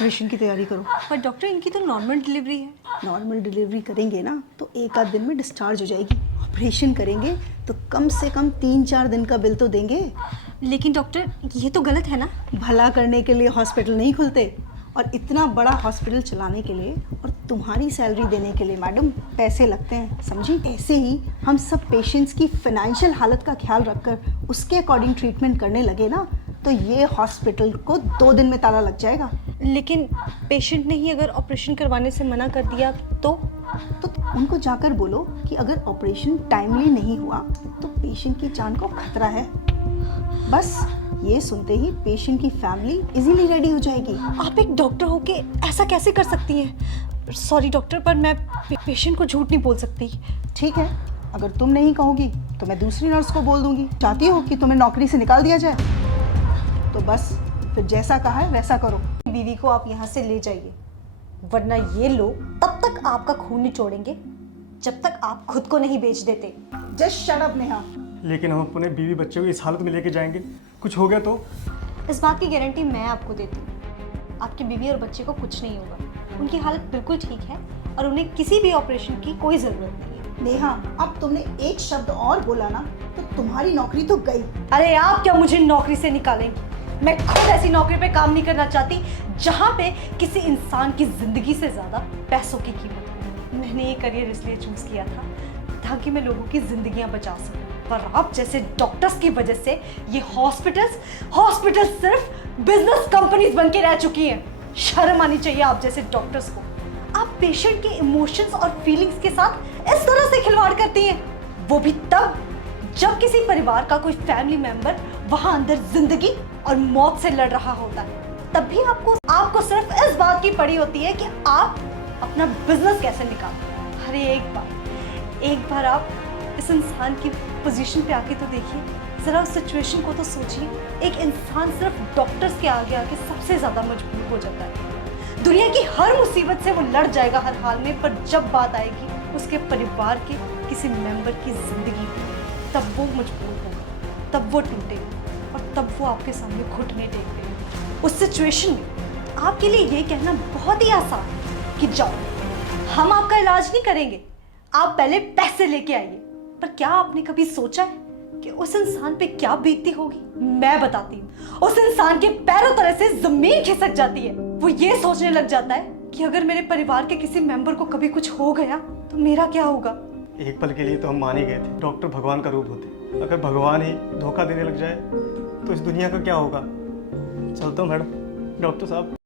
Operation की तैयारी करो। पर डॉक्टर इनकी तो नॉर्मल डिलीवरी है। नॉर्मल डिलीवरी करेंगे ना तो एक आध दिन में डिस्चार्ज हो जाएगी। ऑपरेशन करेंगे तो कम से कम 3-4 दिन का बिल तो देंगे। लेकिन डॉक्टर ये तो गलत है ना। भला करने के लिए हॉस्पिटल नहीं खुलते, और इतना बड़ा हॉस्पिटल चलाने के लिए और तुम्हारी सैलरी देने के लिए मैडम पैसे लगते हैं, समझी। ऐसे ही हम सब पेशेंट्स की फाइनेंशियल हालत का ख्याल रखकर उसके अकॉर्डिंग ट्रीटमेंट करने लगे ना तो ये हॉस्पिटल को 2 दिन में ताला लग जाएगा। लेकिन पेशेंट ने ही अगर ऑपरेशन करवाने से मना कर दिया तो उनको जाकर बोलो कि अगर ऑपरेशन टाइमली नहीं हुआ तो पेशेंट की जान को खतरा है। बस ये सुनते ही पेशेंट की फैमिली इजीली रेडी हो जाएगी। आप एक डॉक्टर होके ऐसा कैसे कर सकती हैं? सॉरी डॉक्टर, पर मैं पेशेंट को झूठ नहीं बोल सकती। ठीक है, अगर तुम नहीं कहोगी तो मैं दूसरी नर्स को बोल दूंगी। चाहती हो कि तुम्हें नौकरी से निकाल दिया जाए? तो बस फिर जैसा कहा है वैसा करो। बीवी को आप यहाँ से ले जाइए, वरना ये लोग तब तक आपका खून निचोड़ेंगे जब तक आप खुद को नहीं बेच देते। Just shut up Neha. लेकिन हम अपने बीवी बच्चे को इस हालत में लेके जाएंगे, कुछ हो गया तो? इस बात की गारंटी मैं आपको देती हूँ, आपकी बीवी और बच्चे को कुछ नहीं होगा। उनकी हालत बिल्कुल ठीक है और उन्हें किसी भी ऑपरेशन की कोई ज़रूरत नहीं है। नेहा, अब तुमने एक शब्द और बोला ना तो तुम्हारी नौकरी तो गई। अरे आप क्या मुझे नौकरी से निकालेंगे? मैं खुद ऐसी नौकरी पे काम नहीं करना चाहती जहाँ पे किसी इंसान की जिंदगी से ज़्यादा पैसों की कीमत हो। मैंने ये करियर इसलिए चूज़ किया था ताकि मैं लोगों की जिंदगियाँ बचा सकूँ, पर आप जैसे डॉक्टर्स की वजह से ये हॉस्पिटल्स सिर्फ बिजनेस कंपनीज बन के रह चुकी हैं। शर्म आनी चाहिए आप जैसे डॉक्टर्स को। आप पेशेंट के इमोशंस और फीलिंग्स के साथ इस तरह से खिलवाड़ करती हैं, वो भी तब जब किसी परिवार का कोई फैमिली मेंबर वहां अंदर जिंदगी और मौत से लड़ रहा होता है। तब भी आपको सिर्फ इस बात की पड़ी होती है कि आप अपना बिजनेस कैसे निकालें। अरे एक बार आप इस इंसान की पोजीशन पे आके तो देखिए, जरा उस सिचुएशन को तो सोचिए। एक इंसान सिर्फ डॉक्टर्स के आगे आके सबसे ज्यादा मजबूर हो जाता है। दुनिया की हर मुसीबत से वो लड़ जाएगा हर हाल में, पर जब बात आएगी उसके परिवार के किसी मेंबर की जिंदगी की, तब वो मजबूर होगा, तब वो टूटेगा और तब वो आपके सामने घुटने टेक देगा। उस सिचुएशन में आपके लिए ये कहना बहुत ही आसान है कि जाओ, हम आपका इलाज नहीं करेंगे, आप पहले पैसे लेके आइए। पर क्या आपने कभी सोचा है कि उस इंसान पे क्या बीतती होगी? मैं बताती हूँ। उस इंसान के पैरों तले से जमीन खिसक जाती है। वो ये सोचने लग जाता है कि अगर मेरे परिवार के किसी मेंबर को कभी कुछ हो गया तो मेरा क्या होगा। एक पल के लिए तो हम मान ही गए थे डॉक्टर भगवान का रूप होते। अगर भगवान ही धोखा देने लग जाए तो इस दुनिया का क्या होगा? चलता हूँ मैडम। डॉक्टर साहब